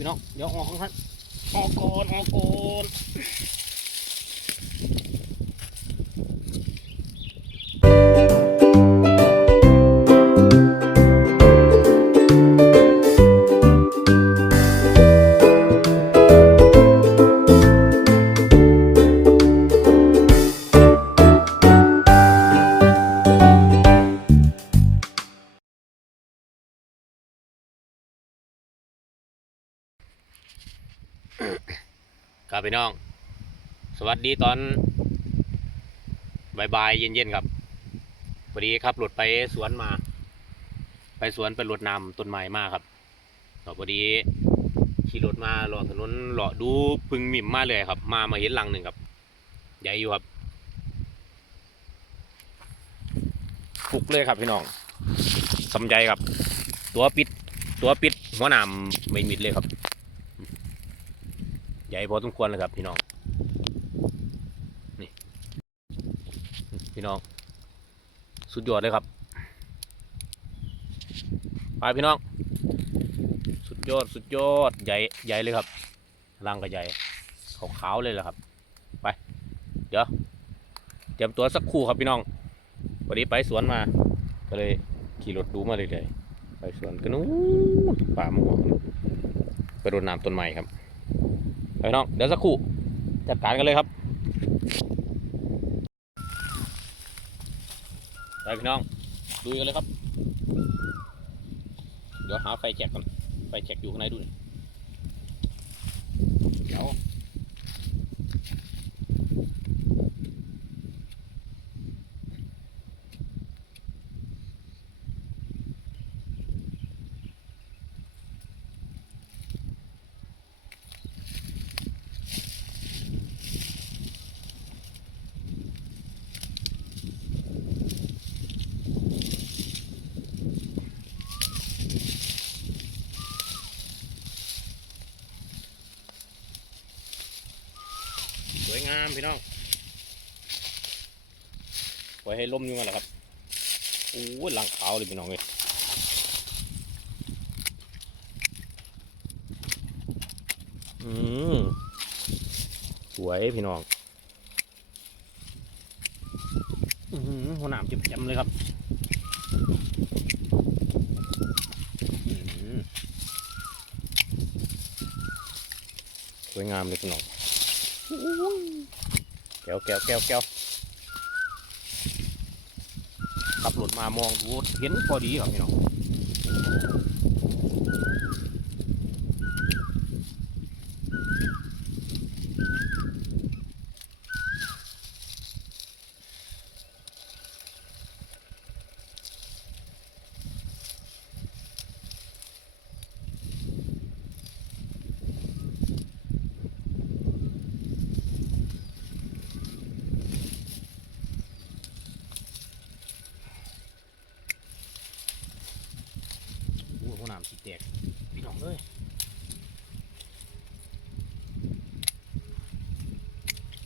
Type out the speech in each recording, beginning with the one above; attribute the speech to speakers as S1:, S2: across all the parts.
S1: พี่น้องเดี๋ยวออกของท่านออกก่อนออกก่อน ครับพี่น้อง สวัสดีตอนบ่ายๆเย็นๆครับพอดีขับรถไปสวนมา ไปสวนไปรดน้ำต้นไม้มากครับพอดีขี่รถมาเลาะถนนเลาะดูพึ่งมิ่มมาเลยครับ มามาเห็นหลังหนึ่งครับใหญ่อยู่ครับปลุกเลยครับพี่น้องสำใจครับ ตัวปิด ตัวปิดหัวหนามไม่มิดเลยครับ ใหญ่พอสมควรเลยครับพี่น้องนี่พี่น้อง สุดยอดเลยครับไปพี่น้อง สุดยอดสุดยอดใหญ่ใหญ่เลยครับรังก็ใหญ่ขาวๆเลยแหละครับ ไป เดี๋ยวเตรียมตัวสักครู่ครับพี่น้องวันนี้ไปสวนมา ก็เลยขี่รถดูมาเรื่อยๆไปสวนก็นู้นป่ามะม่วงไปรดน้ำต้นไม้ครับ ไปน้องเดี๋ยวสักครู่จัดการกันเลยครับไปพี่น้องดูกันเลยครับ เดี๋ยวหาไฟแจกกันไฟแจกอยู่ข้างในดูเดี๋ยว พี่น้องปล่อยให้ล่มอยู่กันแหละครับโอ้ยหลังขาวเลยพี่น้องเลยอืมสวยพี่น้อง อือหือหัวหนามเจ็บๆเลยครับสวยงามเลยพี่น้อง แก้วแก้วแก้วแก้วขับรถมามองดูเห็นพอดีครับพี่น้อง นามสีแตกพี่น้องเอ้ย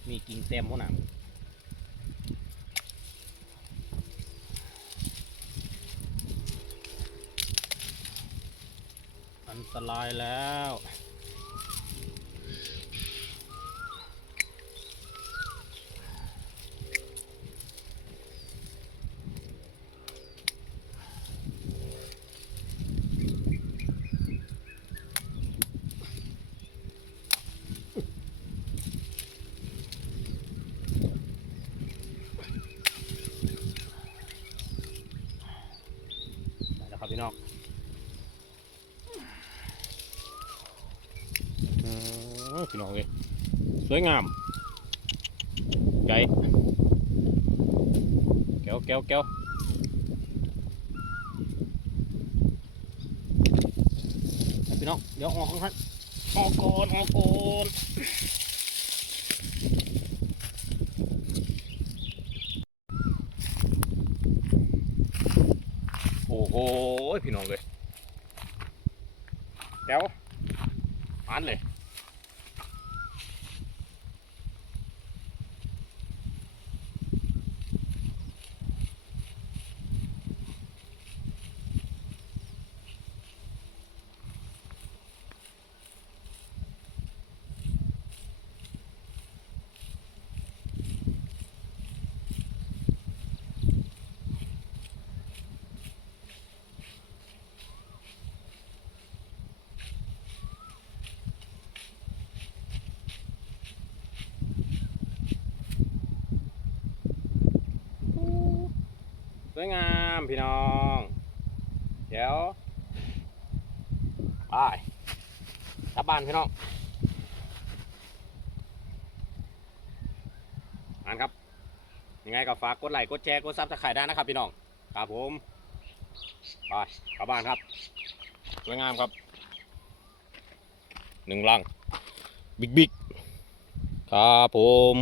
S1: มีกิ่งเต็มหัวหนามอันตรายแล้ว ได้แล้วครับพี่น้องอืม พี่น้องเลยสวยงาม ไก่แก้วแก้วแก้วพี่น้อง เดี๋ยวออกของท่านออกก่อนออกก่อนโอ้โหพี่น้องเลยแก้วอันเลย ส วยงามพี่น้องเดี๋ยวไปกลับบ้านพี่น้องอ่านครับ ยังไงก็ฝากกดไลค์กดแชร์กดซับสไครต์ได้นะครับพี่น้องครับผมไปกลับบ้านครับสวยงามครับหนึ่งลังบิ๊กบิ๊กครับผม